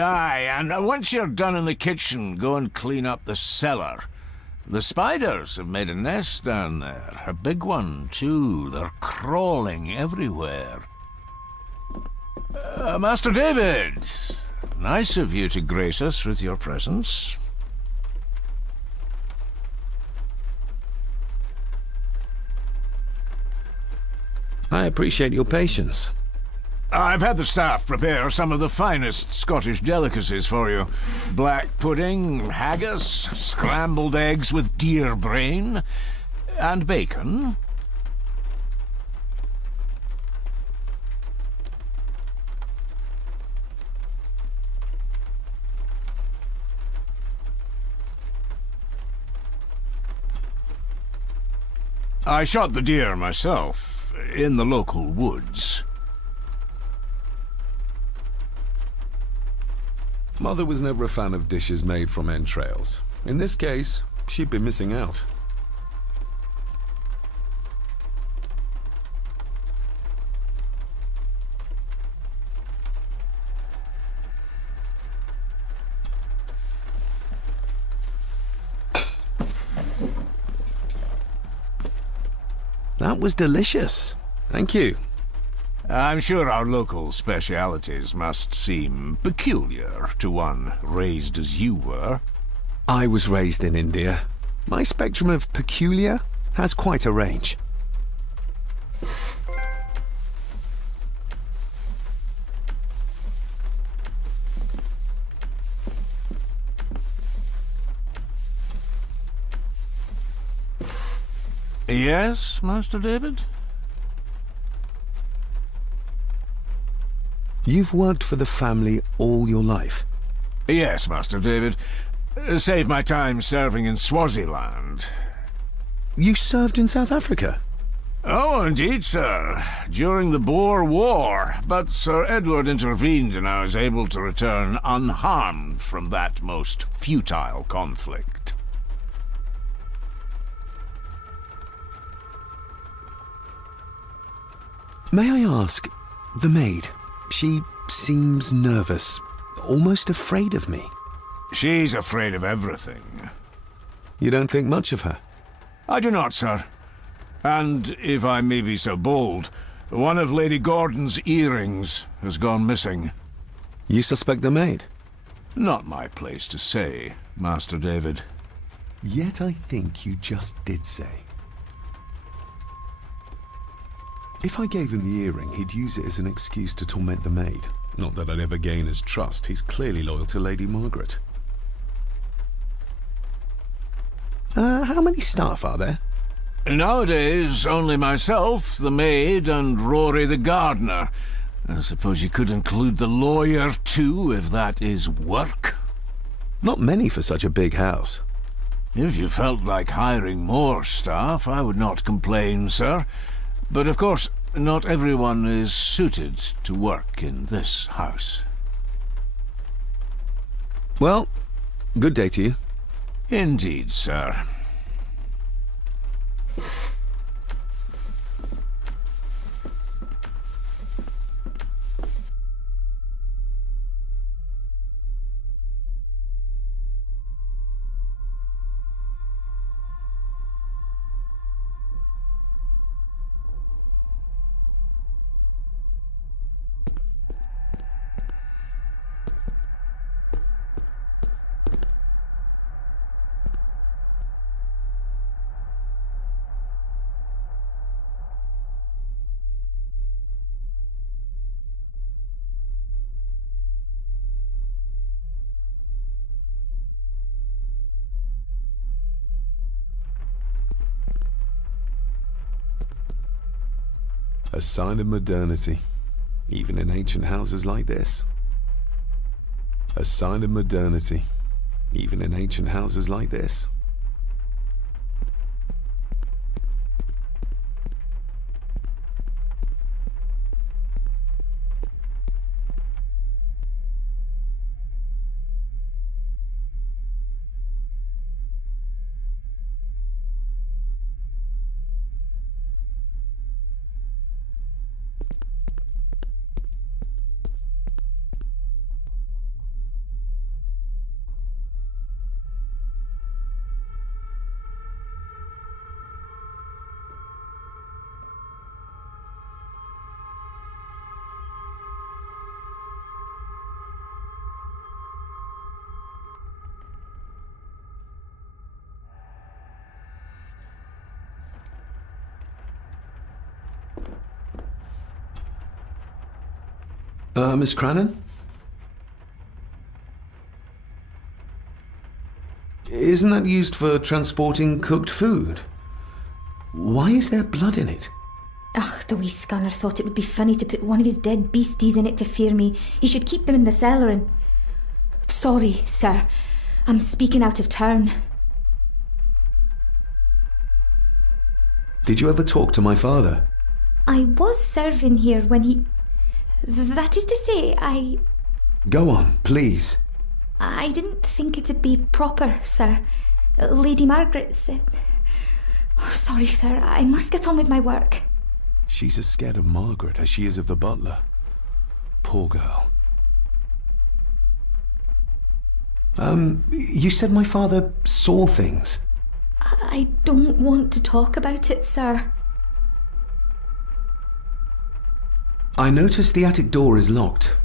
Aye, and once you're done in the kitchen, go and clean up the cellar. The spiders have made a nest down there. A big one, too. They're crawling everywhere. Master David, nice of you to grace us with your presence. I appreciate your patience. I've had the staff prepare some of the finest Scottish delicacies for you. Black pudding, haggis, scrambled eggs with deer brain, and bacon. I shot the deer myself, in the local woods. Mother was never a fan of dishes made from entrails. In this case, she'd be missing out. That was delicious. Thank you. I'm sure our local specialities must seem peculiar to one raised as you were. I was raised in India. My spectrum of peculiar has quite a range. Yes, Master David? You've worked for the family all your life? Yes, Master David. Saved my time serving in Swaziland. You served in South Africa? Oh, indeed, sir. During the Boer War. But Sir Edward intervened and I was able to return unharmed from that most futile conflict. May I ask, the maid, she seems nervous, almost afraid of me. She's afraid of everything. You don't think much of her? I do not, sir. And, if I may be so bold, one of Lady Gordon's earrings has gone missing. You suspect the maid? Not my place to say, Master David. Yet I think you just did say. If I gave him the earring, he'd use it as an excuse to torment the maid. Not that I'd ever gain his trust. He's clearly loyal to Lady Margaret. How many staff are there? Nowadays, only myself, the maid, and Rory the gardener. I suppose you could include the lawyer, too, if that is work. Not many for such a big house. If you felt like hiring more staff, I would not complain, sir. But of course, not everyone is suited to work in this house. Well, good day to you. Indeed, sir. A sign of modernity, even in ancient houses like this. A sign of modernity, even in ancient houses like this. Miss Crannan? Isn't that used for transporting cooked food? Why is there blood in it? Ugh, the wee scunner thought it would be funny to put one of his dead beasties in it to fear me. He should keep them in the cellar and... Sorry, sir. I'm speaking out of turn. Did you ever talk to my father? I was serving here when he... That is to say, Go on, please. I didn't think it'd be proper, sir. Lady Margaret said... Sorry, sir. I must get on with my work. She's as scared of Margaret as she is of the butler. Poor girl. You said my father saw things. I don't want to talk about it, sir. I noticed the attic door is locked.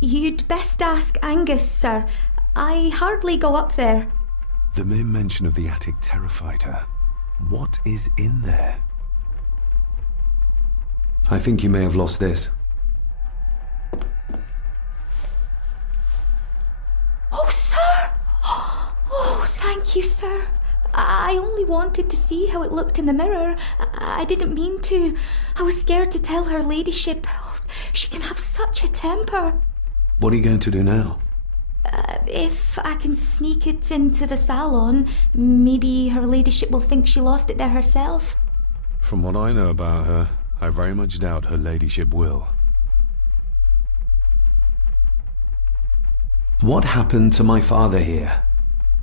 You'd best ask Angus, sir. I hardly go up there. The mere mention of the attic terrified her. What is in there? I think you may have lost this. Oh, sir! Oh, thank you, sir. I only wanted to see how it looked in the mirror. I didn't mean to. I was scared to tell her ladyship. Oh, she can have such a temper. What are you going to do now? If I can sneak it into the salon, maybe her ladyship will think she lost it there herself. From what I know about her, I very much doubt her ladyship will. What happened to my father here?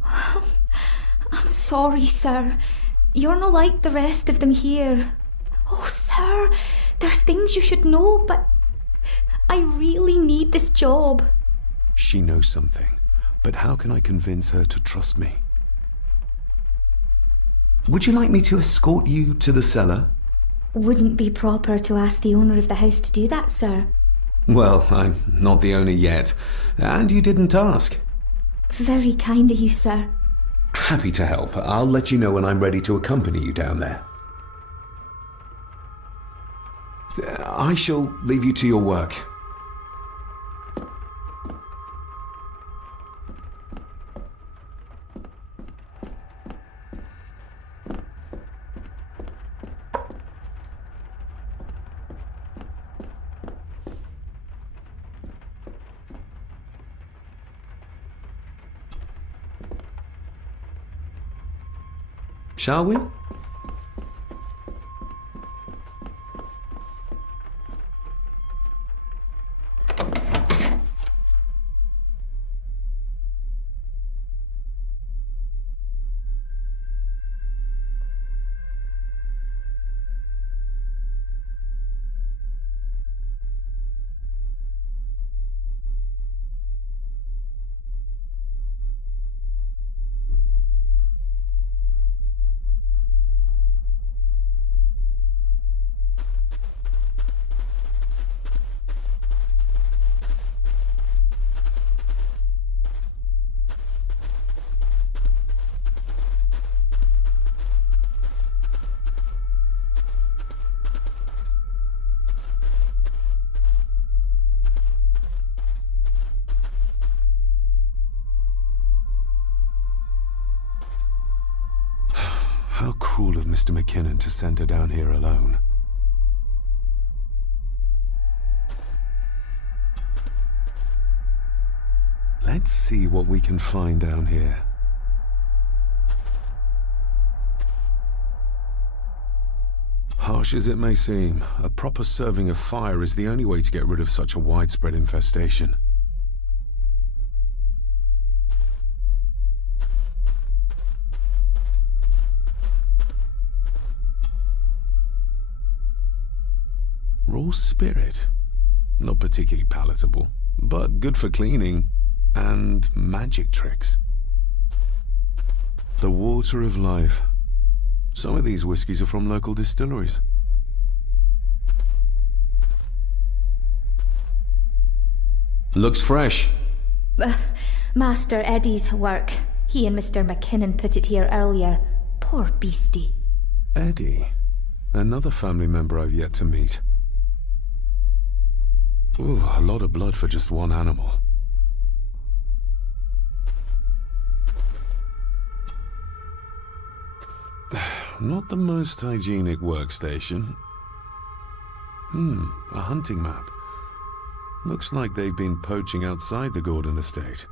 I'm sorry, sir. You're not like the rest of them here. Oh, sir, there's things you should know, but I really need this job. She knows something, but how can I convince her to trust me? Would you like me to escort you to the cellar? Wouldn't be proper to ask the owner of the house to do that, sir. Well, I'm not the owner yet, and you didn't ask. Very kind of you, sir. Happy to help. I'll let you know when I'm ready to accompany you down there. I shall leave you to your work. Shall we? How cruel of Mr. McKinnon to send her down here alone. Let's see what we can find down here. Harsh as it may seem, a proper serving of fire is the only way to get rid of such a widespread infestation. Raw spirit. Not particularly palatable, but good for cleaning and magic tricks. The water of life. Some of these whiskies are from local distilleries. Looks fresh. Master Eddie's work. He and Mr. McKinnon put it here earlier. Poor beastie. Eddie. Another family member I've yet to meet. Ooh, a lot of blood for just one animal. Not the most hygienic workstation. A hunting map. Looks like they've been poaching outside the Gordon estate.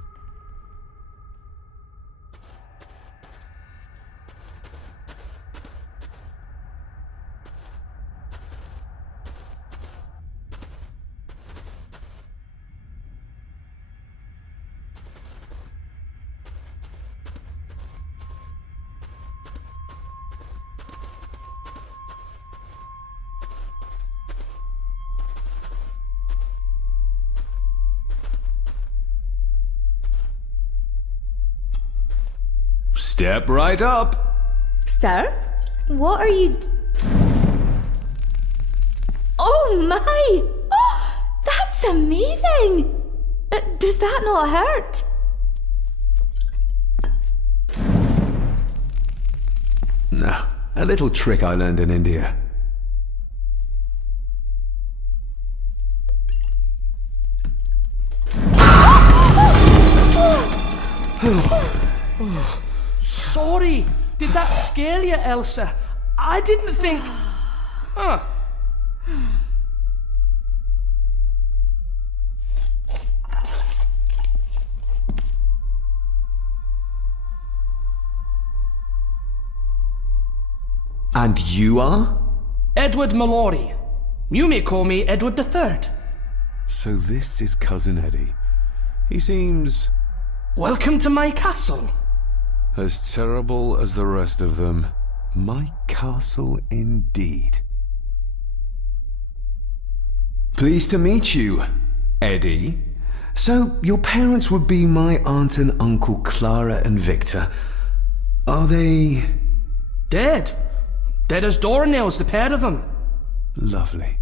Step right up. Sir? What are you... Oh my! Oh, that's amazing! Does that not hurt? No, a little trick I learned in India. Sorry, did that scare you, Elsa? I didn't think... Huh. And you are? Edward Mallory. You may call me Edward III. So this is Cousin Eddie. He seems Welcome to my castle. as terrible as the rest of them. My castle indeed. Pleased to meet you, Eddie. So, your parents would be my aunt and uncle Clara and Victor. Are they... Dead. Dead as doornails, the pair of them. Lovely.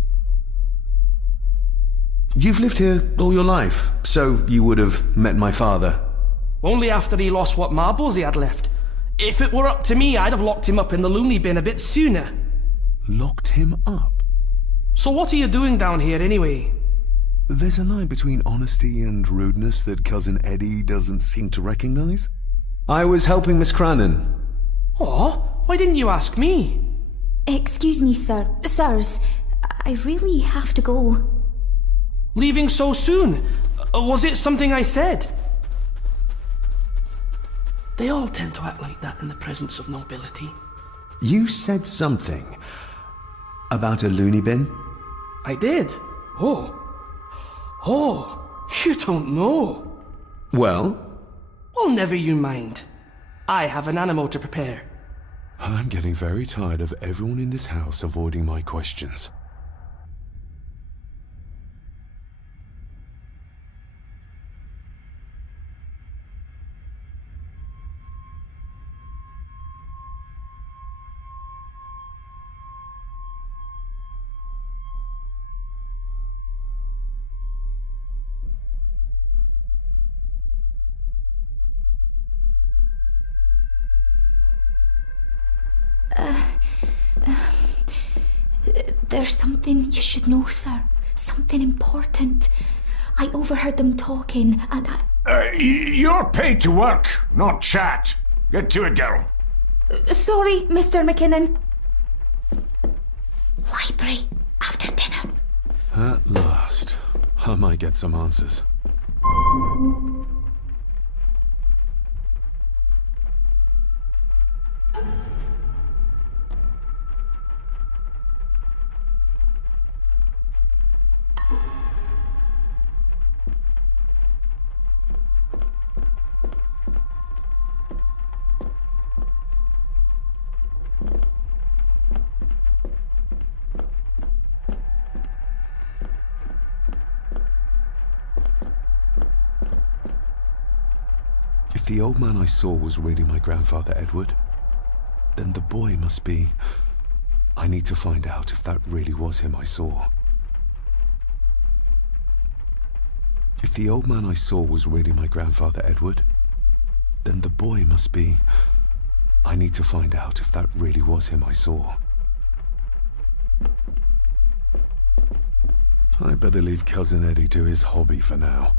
You've lived here all your life, so you would have met my father. Only after he lost what marbles he had left. If it were up to me, I'd have locked him up in the loony bin a bit sooner. Locked him up? So what are you doing down here anyway? There's a line between honesty and rudeness that Cousin Eddie doesn't seem to recognize. I was helping Miss Cranon. Oh, why didn't you ask me? Excuse me, sir. Sirs, I really have to go. Leaving so soon? Was it something I said? They all tend to act like that in the presence of nobility. You said something about a loony bin? I did. Oh, you don't know. Well, Well, never you mind. I have an animal to prepare. I'm getting very tired of everyone in this house avoiding my questions. There's something you should know, sir. Something important. I overheard them talking, and You're paid to work, not chat. Get to it, girl. Sorry, Mr. McKinnon. Library, after dinner. At last, I might get some answers. If the old man I saw was really my grandfather Edward, then the boy must be... I need to find out if that really was him I saw. If the old man I saw was really my grandfather Edward, then the boy must be... I need to find out if that really was him I saw. I better leave Cousin Eddie to his hobby for now.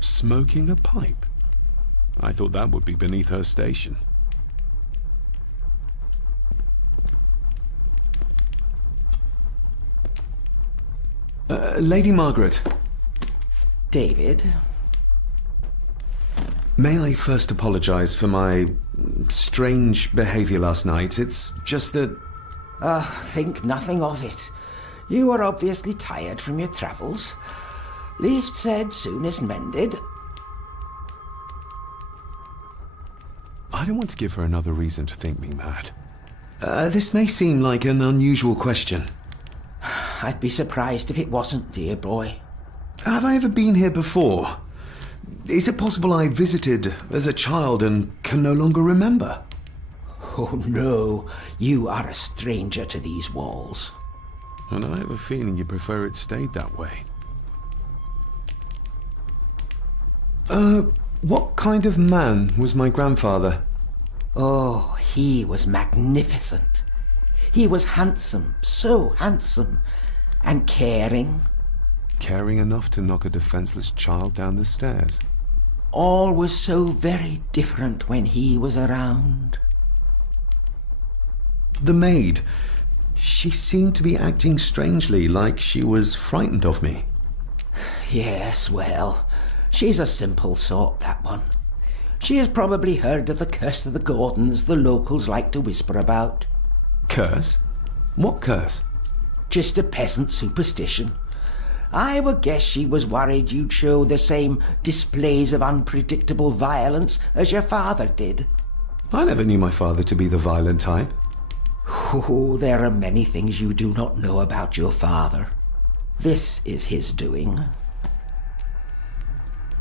Smoking a pipe? I thought that would be beneath her station. Lady Margaret. David? May I first apologize for my strange behavior last night? It's just that... Think nothing of it. You were obviously tired from your travels. Least said, soonest mended. I don't want to give her another reason to think me mad. This may seem like an unusual question. I'd be surprised if it wasn't, dear boy. Have I ever been here before? Is it possible I visited as a child and can no longer remember? Oh no, you are a stranger to these walls. And I have a feeling you prefer it stayed that way. What kind of man was my grandfather? Oh, he was magnificent. He was handsome, so handsome, and caring. Caring enough to knock a defenseless child down the stairs. All was so very different when he was around. The maid. She seemed to be acting strangely, like she was frightened of me. Yes, well, she's a simple sort, that one. She has probably heard of the curse of the Gordons the locals like to whisper about. Curse? What curse? Just a peasant superstition. I would guess she was worried you'd show the same displays of unpredictable violence as your father did. I never knew my father to be the violent type. Oh, there are many things you do not know about your father. This is his doing.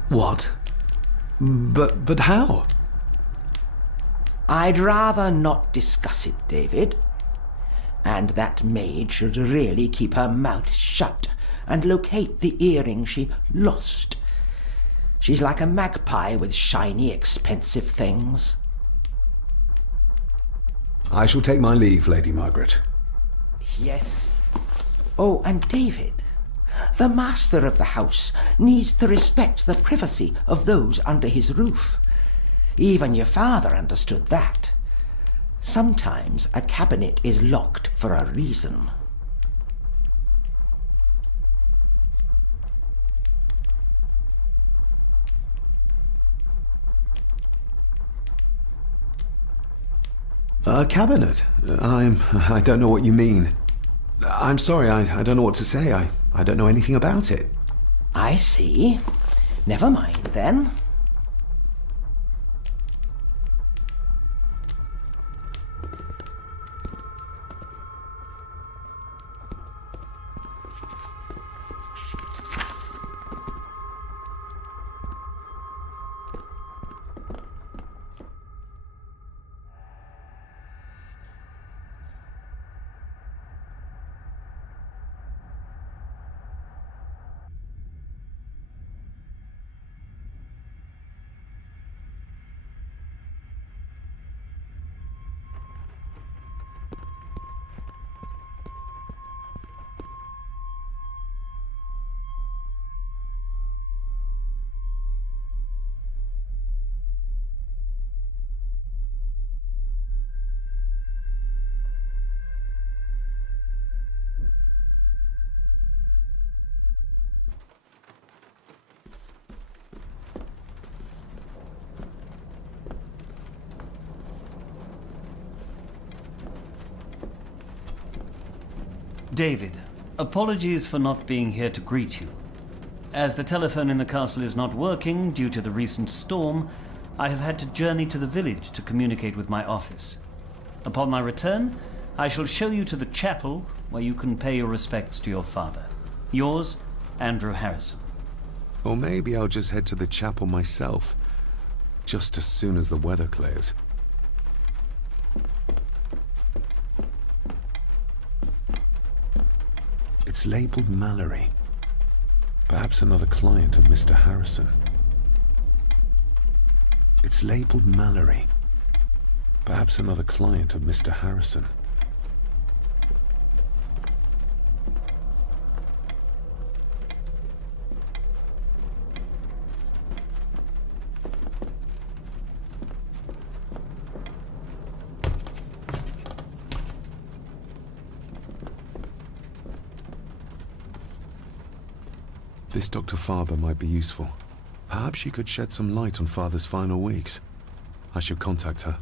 What? But how? I'd rather not discuss it, David. And that maid should really keep her mouth shut and locate the earring she lost. She's like a magpie with shiny, expensive things. I shall take my leave, Lady Margaret. Yes. Oh, and David, the master of the house needs to respect the privacy of those under his roof. Even your father understood that. Sometimes a cabinet is locked for a reason. A cabinet? I don't know what you mean. I'm sorry, I don't know what to say. I don't know anything about it. I see. Never mind, then. David, apologies for not being here to greet you. As the telephone in the castle is not working due to the recent storm, I have had to journey to the village to communicate with my office. Upon my return, I shall show you to the chapel where you can pay your respects to your father. Yours, Andrew Harrison. Or maybe I'll just head to the chapel myself, just as soon as the weather clears. It's labelled Mallory. Perhaps another client of Mr. Harrison. It's labelled Mallory. Perhaps another client of Mr. Harrison. This Dr. Farber might be useful. Perhaps she could shed some light on Father's final weeks. I should contact her.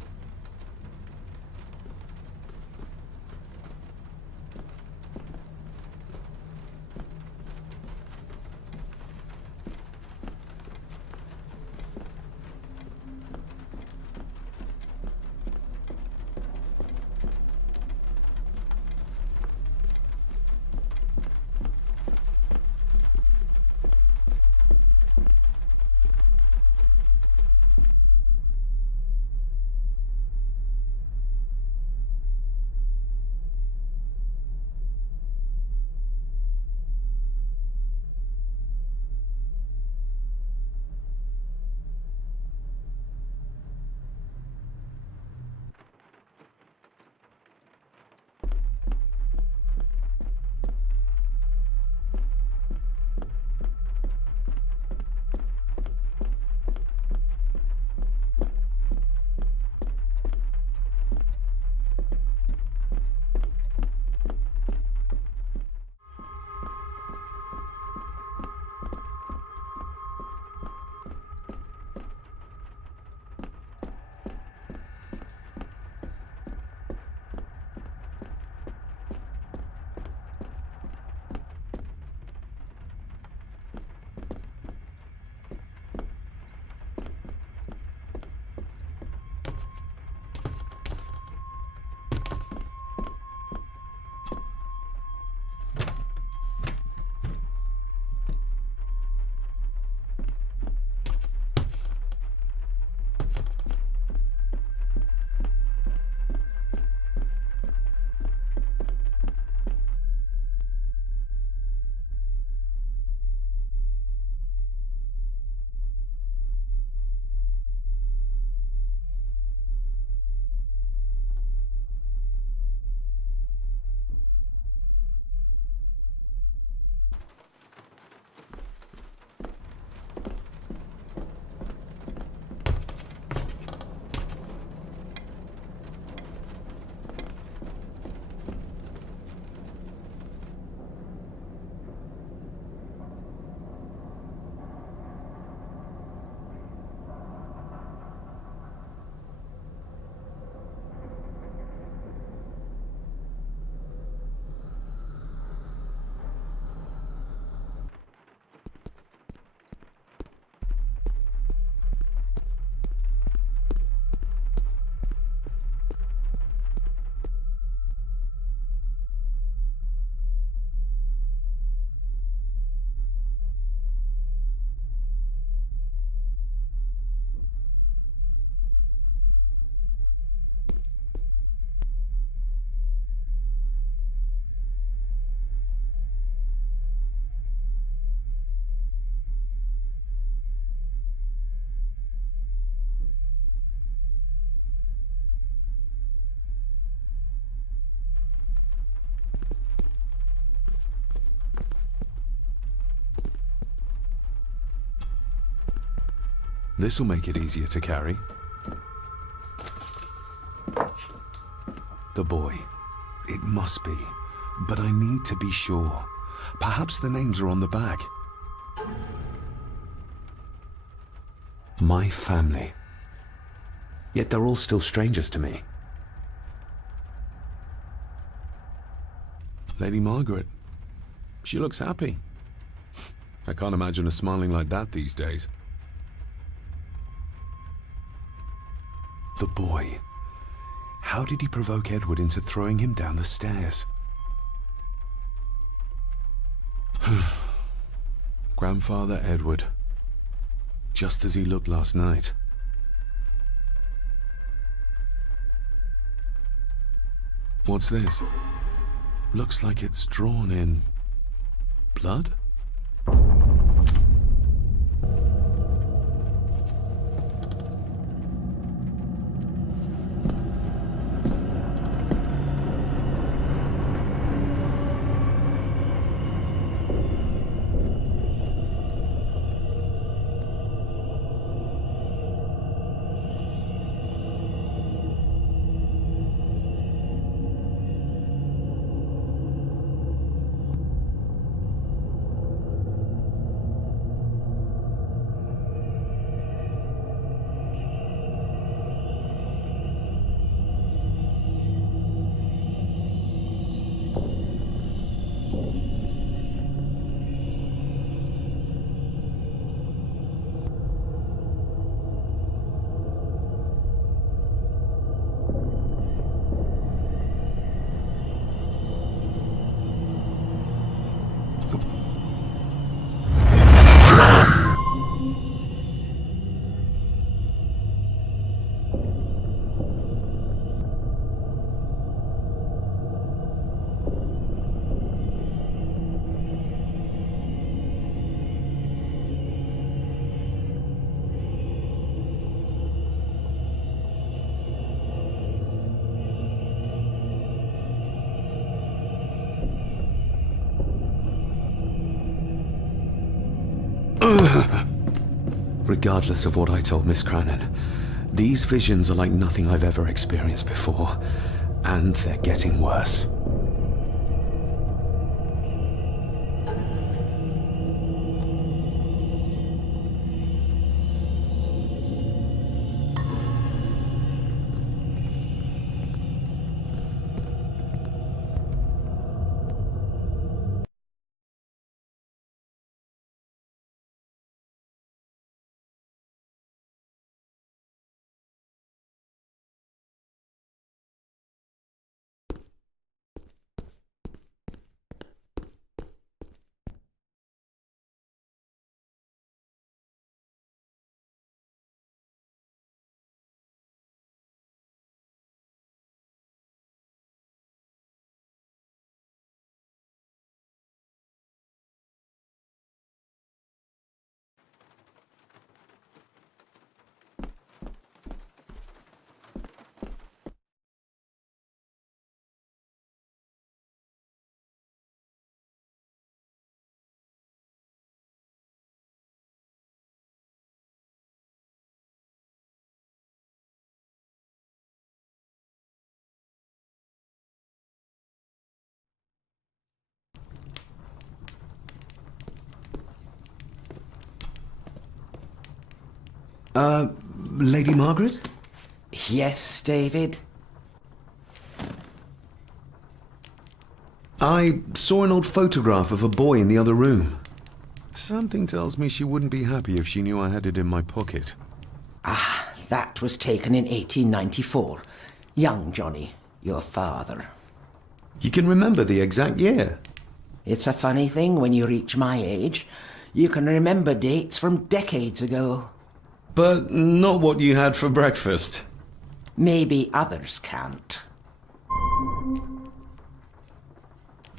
This'll make it easier to carry. The boy. It must be. But I need to be sure. Perhaps the names are on the back. My family. Yet they're all still strangers to me. Lady Margaret. She looks happy. I can't imagine her smiling like that these days. The boy. How did he provoke Edward into throwing him down the stairs? Grandfather Edward. Just as he looked last night. What's this? Looks like it's drawn in blood? Regardless of what I told Miss Cranon, these visions are like nothing I've ever experienced before, and they're getting worse. Lady Margaret? Yes, David? I saw an old photograph of a boy in the other room. Something tells me she wouldn't be happy if she knew I had it in my pocket. Ah, that was taken in 1894. Young Johnny, your father. You can remember the exact year? It's a funny thing when you reach my age. You can remember dates from decades ago. But not what you had for breakfast. Maybe others can't.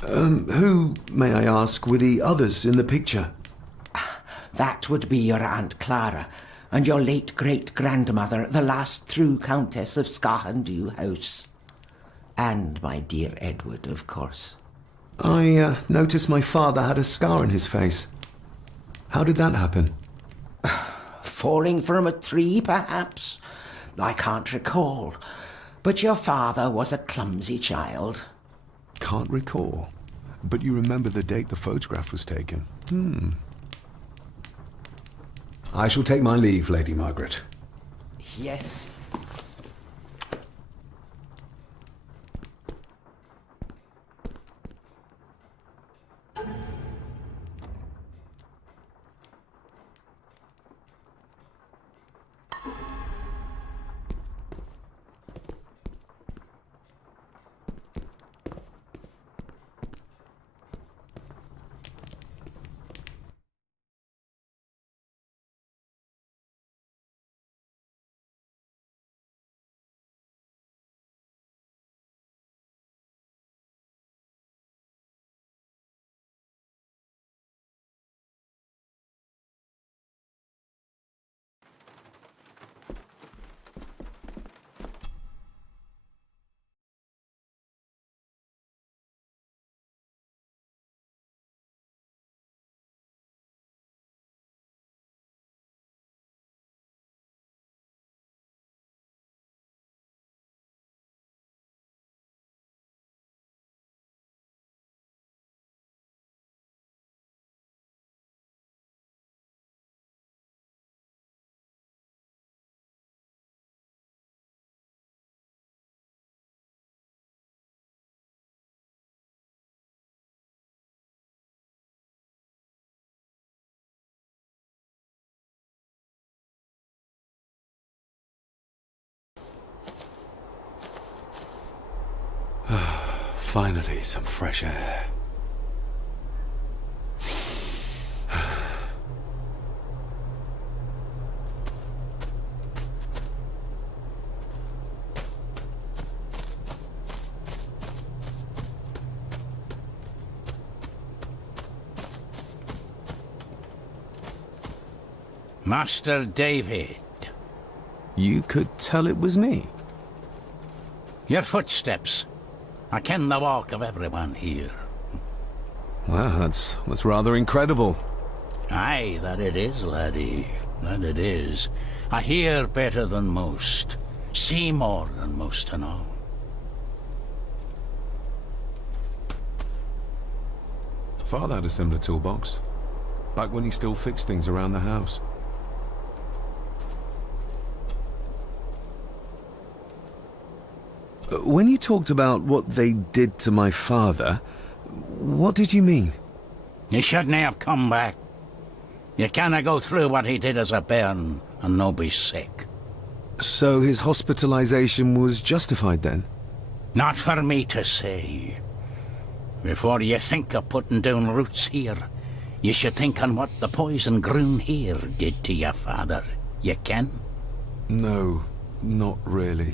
Who, may I ask, were the others in the picture? That would be your Aunt Clara and your late great-grandmother, the last true Countess of Scahandew House. And my dear Edward, of course. I noticed my father had a scar on his face. How did that happen? falling from a tree, perhaps? I can't recall. But your father was a clumsy child. Can't recall. But you remember the date the photograph was taken? I shall take my leave, Lady Margaret. Yes. Finally, some fresh air. Master David. You could tell it was me. Your footsteps. I ken the walk of everyone here. Wow, that's rather incredible. Aye, that it is, laddie. That it is. I hear better than most. See more than most to know. Father had a similar toolbox. Back when he still fixed things around the house. When you talked about what they did to my father, what did you mean? You shouldn't have come back. You canna go through what he did as a bairn and no be sick. So his hospitalization was justified then? Not for me to say. Before you think of putting down roots here, you should think on what the poison grown here did to your father. You can? No, not really.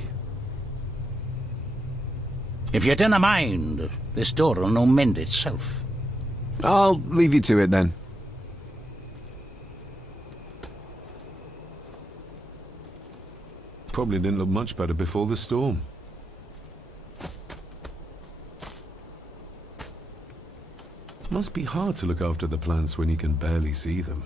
If you dinna mind, this door will no mend itself. I'll leave you to it then. Probably didn't look much better before the storm. Must be hard to look after the plants when you can barely see them.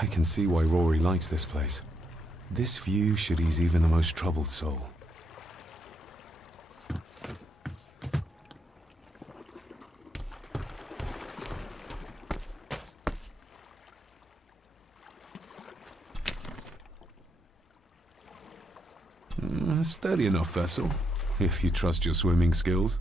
I can see why Rory likes this place. This view should ease even the most troubled soul. A sturdy enough vessel, if you trust your swimming skills.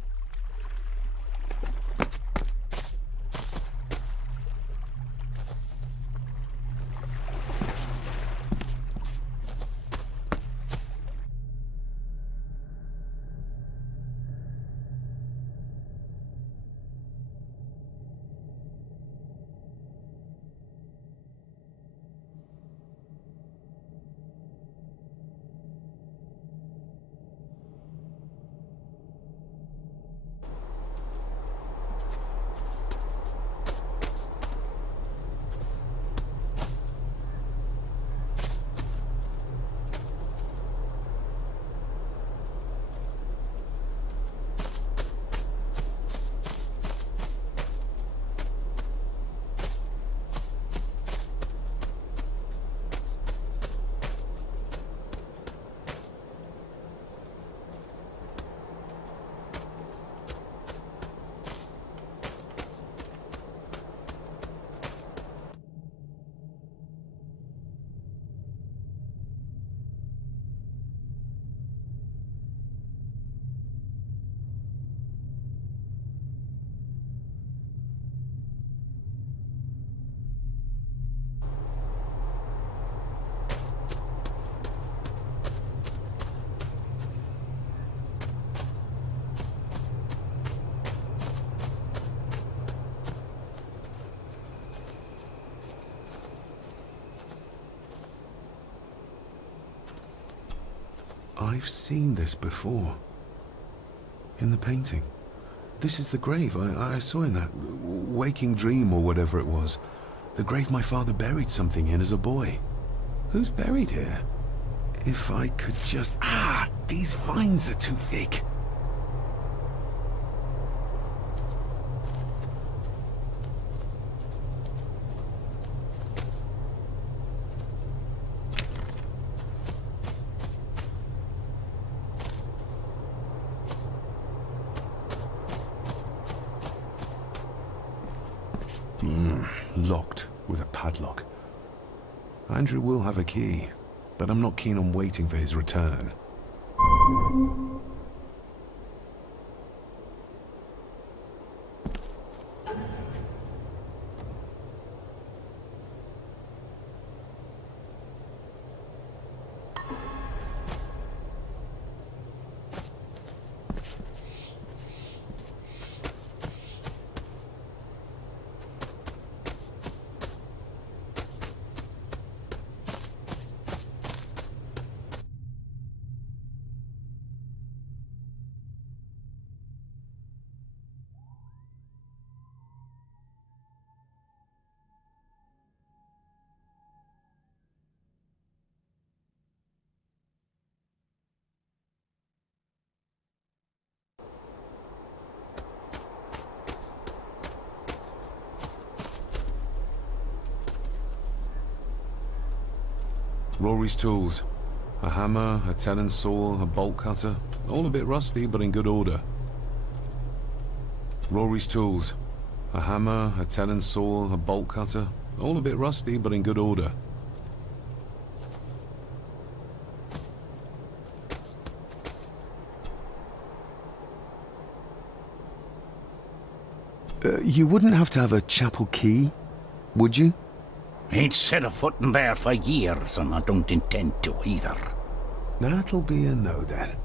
I've seen this before. In the painting. This is the grave I saw in that waking dream or whatever it was. The grave my father buried something in as a boy. Who's buried here? If I could just... these vines are too thick. Locked with a padlock. Andrew will have a key, but I'm not keen on waiting for his return. Rory's tools. A hammer, a tenon saw, a bolt cutter. All a bit rusty, but in good order. Rory's tools. A hammer, a tenon saw, a bolt cutter. All a bit rusty, but in good order. You wouldn't have to have a chapel key, would you? Ain't set a foot in there for years, and I don't intend to either. That'll be a no, then.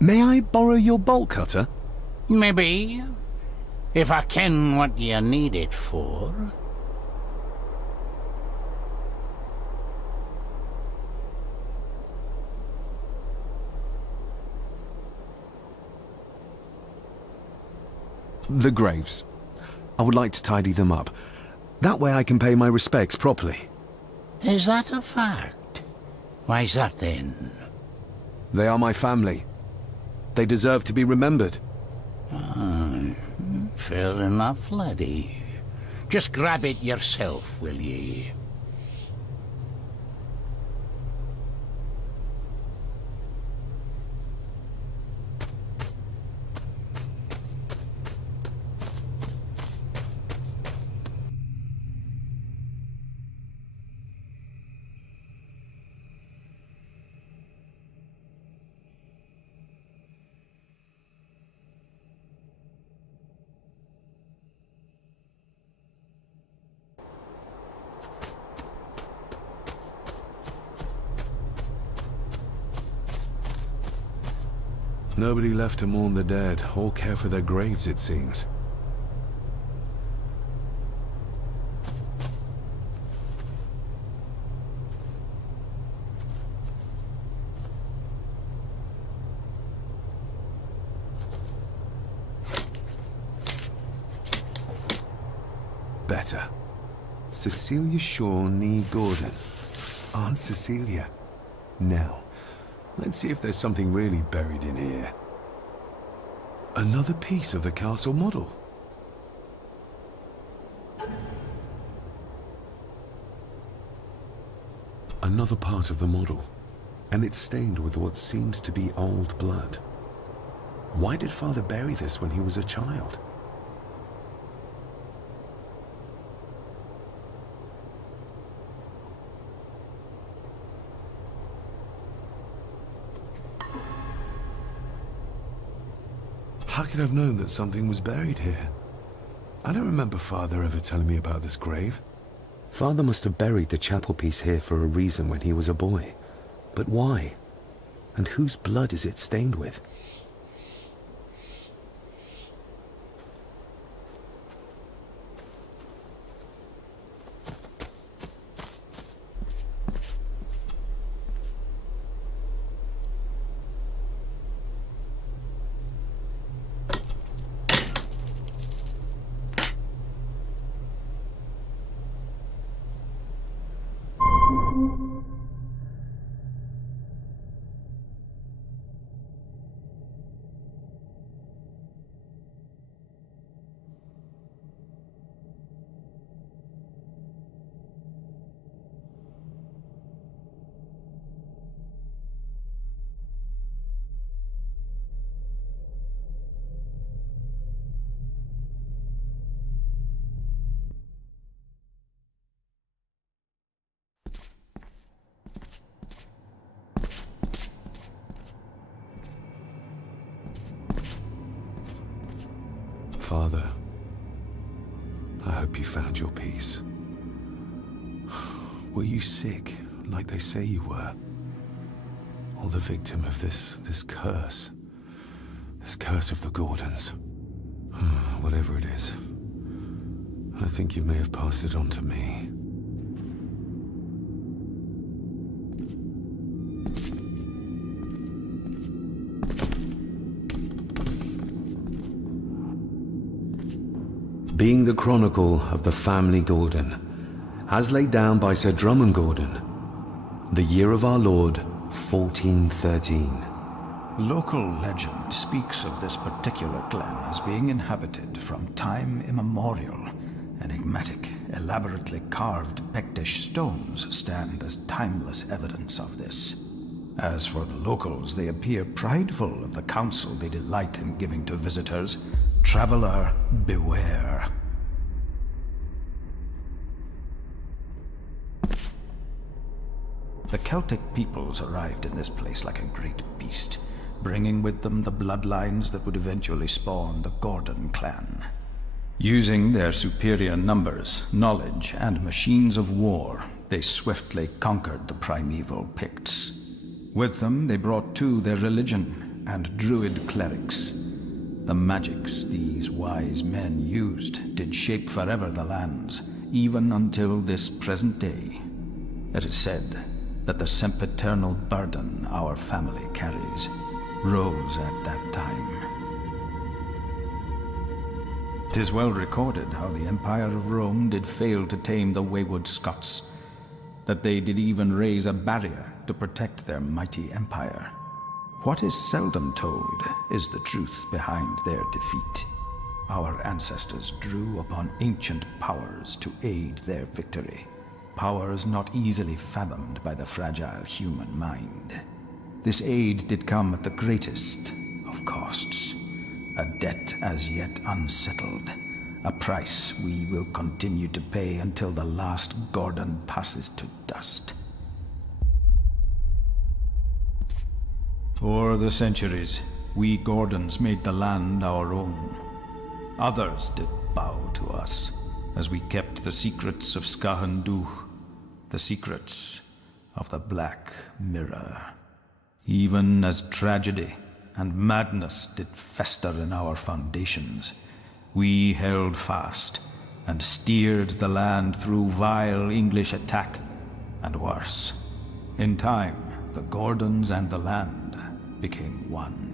May I borrow your bolt cutter? Maybe. If I ken what you need it for. The graves. I would like to tidy them up. That way I can pay my respects properly. Is that a fact? Why's that then? They are my family. They deserve to be remembered. Fair enough, laddie. Just grab it yourself, will ye? Nobody left to mourn the dead or care for their graves, it seems. Better. Cecilia Shaw Nee Gordon. Aunt Cecilia. Now, let's see if there's something really buried in here. Another piece of the castle model. Another part of the model, and it's stained with what seems to be old blood. Why did Father bury this when he was a child? How could I have known that something was buried here? I don't remember Father ever telling me about this grave. Father must have buried the chapel piece here for a reason when he was a boy. But why? And whose blood is it stained with? Father, I hope you found your peace. Were you sick, like they say you were? Or the victim of this curse? This curse of the Gordons? Whatever it is, I think you may have passed it on to me. Being the chronicle of the family Gordon, as laid down by Sir Drummond Gordon, the year of our Lord, 1413. Local legend speaks of this particular glen as being inhabited from time immemorial. Enigmatic, elaborately carved Pictish stones stand as timeless evidence of this. As for the locals, they appear prideful of the counsel they delight in giving to visitors. Traveler, beware. The Celtic peoples arrived in this place like a great beast, bringing with them the bloodlines that would eventually spawn the Gordon clan. Using their superior numbers, knowledge, and machines of war, they swiftly conquered the primeval Picts. With them, they brought too their religion and druid clerics. The magics these wise men used did shape forever the lands, even until this present day. It is said that the sempiternal burden our family carries rose at that time. 'Tis well recorded how the Empire of Rome did fail to tame the wayward Scots, that they did even raise a barrier to protect their mighty empire. What is seldom told is the truth behind their defeat. Our ancestors drew upon ancient powers to aid their victory, powers not easily fathomed by the fragile human mind. This aid did come at the greatest of costs, a debt as yet unsettled, a price we will continue to pay until the last Gordon passes to dust. For the centuries, we Gordons made the land our own. Others did bow to us, as we kept the secrets of Scahan Dubh, the secrets of the Black Mirror. Even as tragedy and madness did fester in our foundations, we held fast and steered the land through vile English attack and worse. In time, the Gordons and the land became one.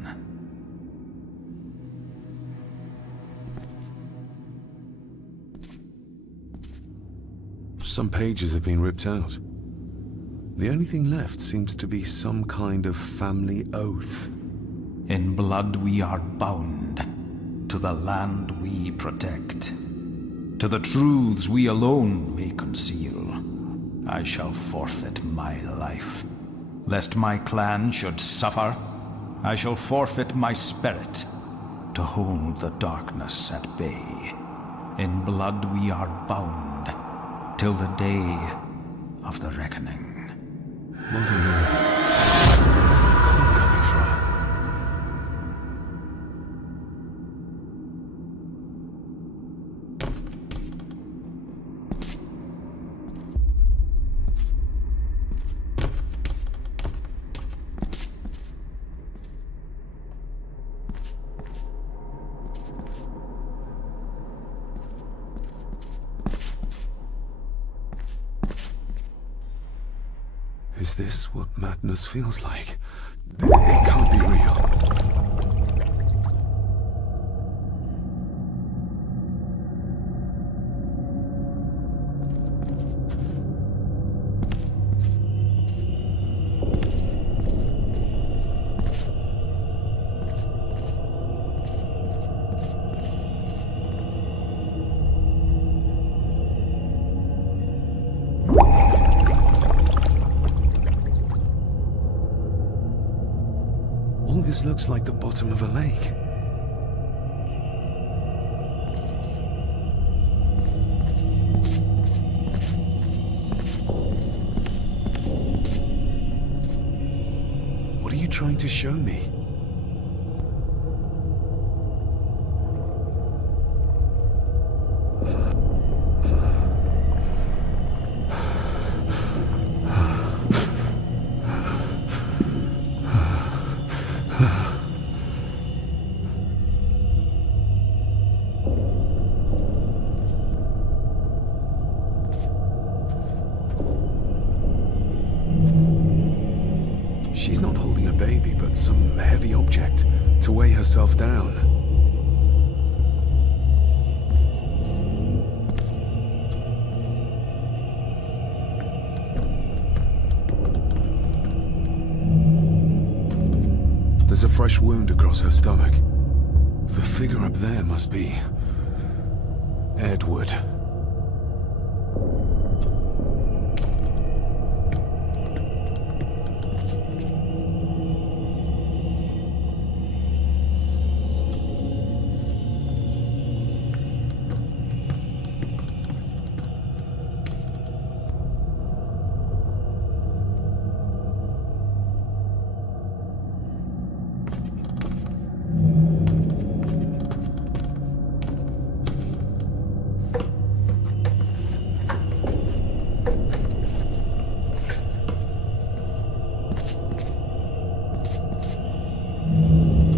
Some pages have been ripped out. The only thing left seems to be some kind of family oath. In blood we are bound to the land we protect, to the truths we alone may conceal. I shall forfeit my life. Lest my clan should suffer, I shall forfeit my spirit to hold the darkness at bay. In blood we are bound till the day of the reckoning. What on earth? Where's the call coming from? Is this what madness feels like? It can't be real. All this looks like the bottom of a lake. What are you trying to show me? She's not holding a baby, but some heavy object to weigh herself down. There's a fresh wound across her stomach. The figure up there must be Edward.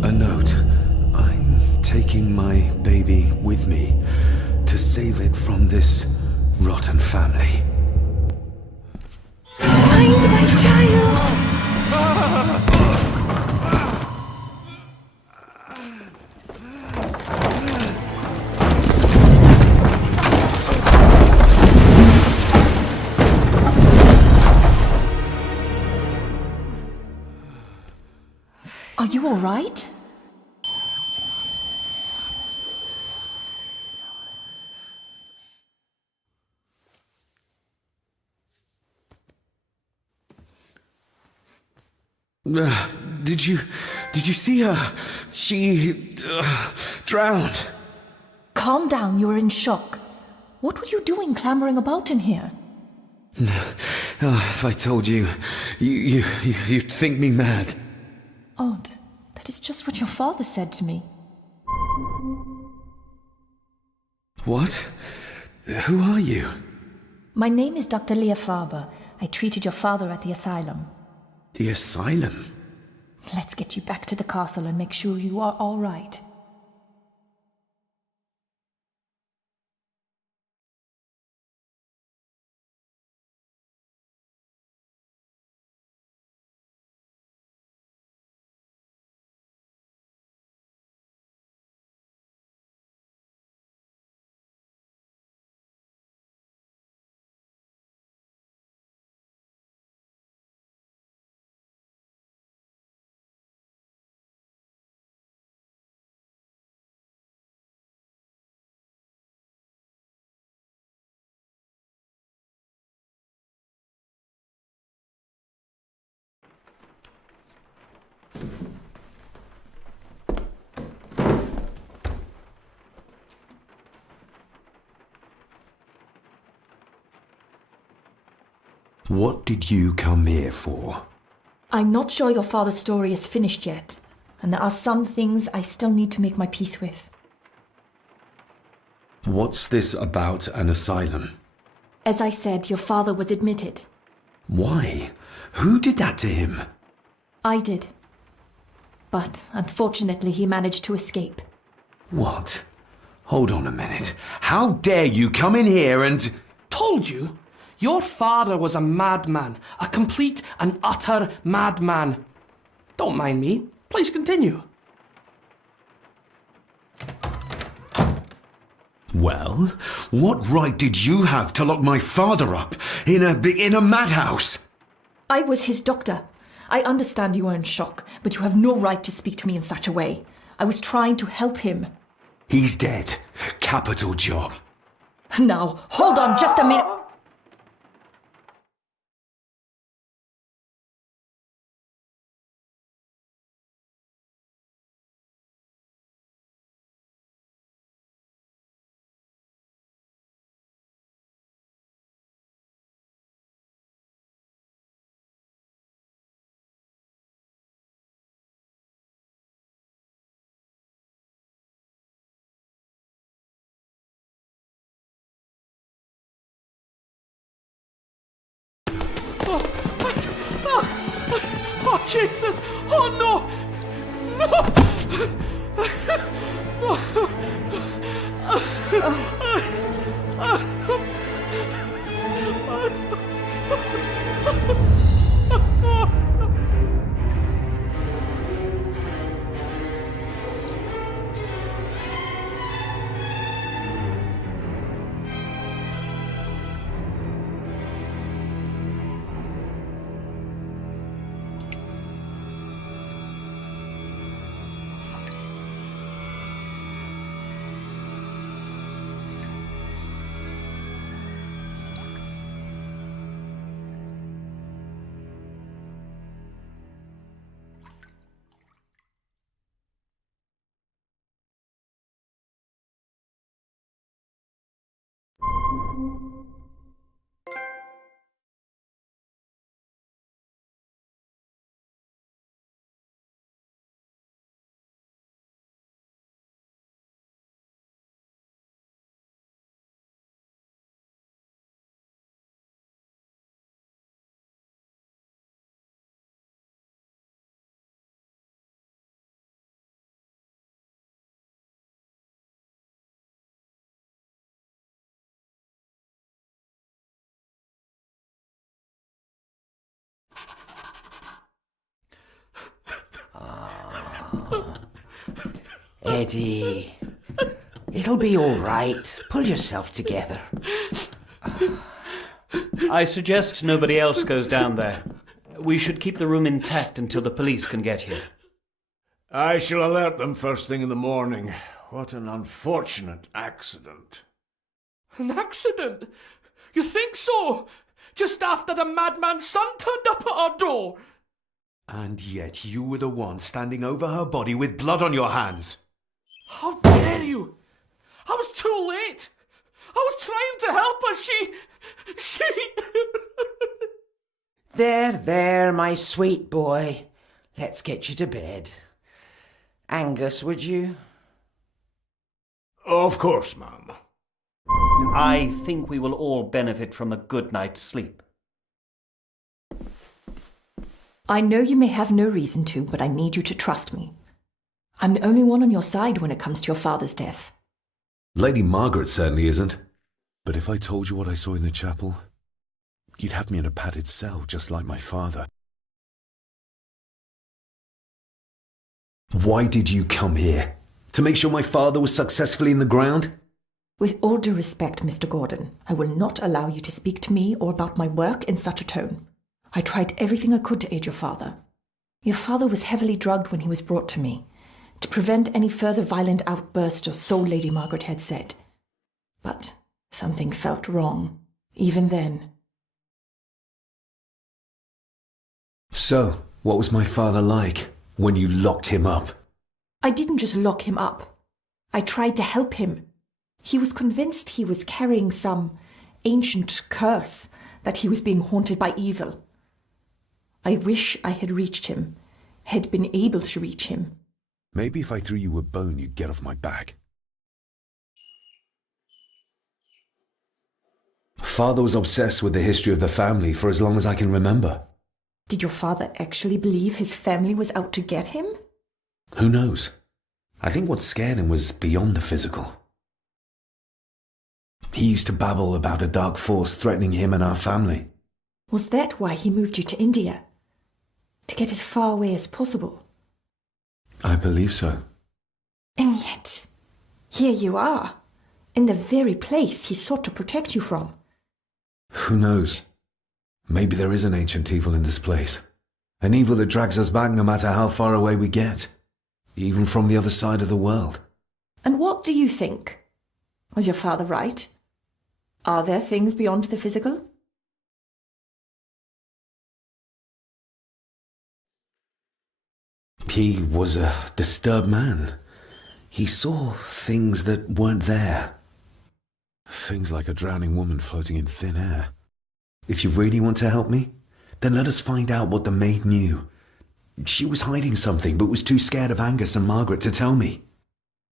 A note. I'm taking my baby with me to save it from this rotten family. Find my child! Are you all right? Did you see her? She drowned. Calm down, you're in shock. What were you doing clambering about in here? If I told you, you'd think me mad. Odd. That is just what your father said to me. What? Who are you? My name is Dr. Leah Farber. I treated your father at the asylum. The asylum? Let's get you back to the castle and make sure you are all right. What did you come here for? I'm not sure your father's story is finished yet, and there are some things I still need to make my peace with. What's this about an asylum? As I said, your father was admitted. Why? Who did that to him? I did. But unfortunately, he managed to escape. What? Hold on a minute. How dare you come in here and... Told you? Your father was a madman. A complete and utter madman. Don't mind me. Please continue. Well, what right did you have to lock my father up in a madhouse? I was his doctor. I understand you are in shock, but you have no right to speak to me in such a way. I was trying to help him. He's dead. Capital job. Now, hold on just a minute. Oh, Jesus! Oh, no! Eddie, it'll be all right. Pull yourself together. I suggest nobody else goes down there. We should keep the room intact until the police can get here. I shall alert them first thing in the morning. What an unfortunate accident. An accident? You think so? Just after the madman's son turned up at our door? And yet you were the one standing over her body with blood on your hands. How dare you! I was too late! I was trying to help her, she... There, my sweet boy. Let's get you to bed. Angus, would you? Of course, ma'am. I think we will all benefit from a good night's sleep. I know you may have no reason to, but I need you to trust me. I'm the only one on your side when it comes to your father's death. Lady Margaret certainly isn't. But if I told you what I saw in the chapel, you'd have me in a padded cell, just like my father. Why did you come here? To make sure my father was successfully in the ground? With all due respect, Mr. Gordon, I will not allow you to speak to me or about my work in such a tone. I tried everything I could to aid your father. Your father was heavily drugged when he was brought to me, to prevent any further violent outburst, or so Lady Margaret had said. But something felt wrong, even then. So, what was my father like when you locked him up? I didn't just lock him up. I tried to help him. He was convinced he was carrying some ancient curse, that he was being haunted by evil. I wish I had reached him, had been able to reach him. Maybe if I threw you a bone, you'd get off my back. Father was obsessed with the history of the family for as long as I can remember. Did your father actually believe his family was out to get him? Who knows? I think what scared him was beyond the physical. He used to babble about a dark force threatening him and our family. Was that why he moved you to India? To get as far away as possible? I believe so. And yet, here you are, in the very place he sought to protect you from. Who knows? Maybe there is an ancient evil in this place. An evil that drags us back no matter how far away we get. Even from the other side of the world. And what do you think? Was your father right? Are there things beyond the physical? He was a disturbed man. He saw things that weren't there. Things like a drowning woman floating in thin air. If you really want to help me, then let us find out what the maid knew. She was hiding something, but was too scared of Angus and Margaret to tell me.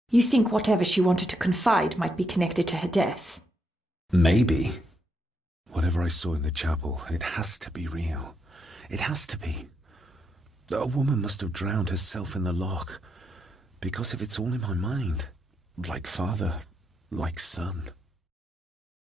You think whatever she wanted to confide might be connected to her death? Maybe. Whatever I saw in the chapel, it has to be real. It has to be. A woman must have drowned herself in the loch. Because if it's all in my mind, like father, like son.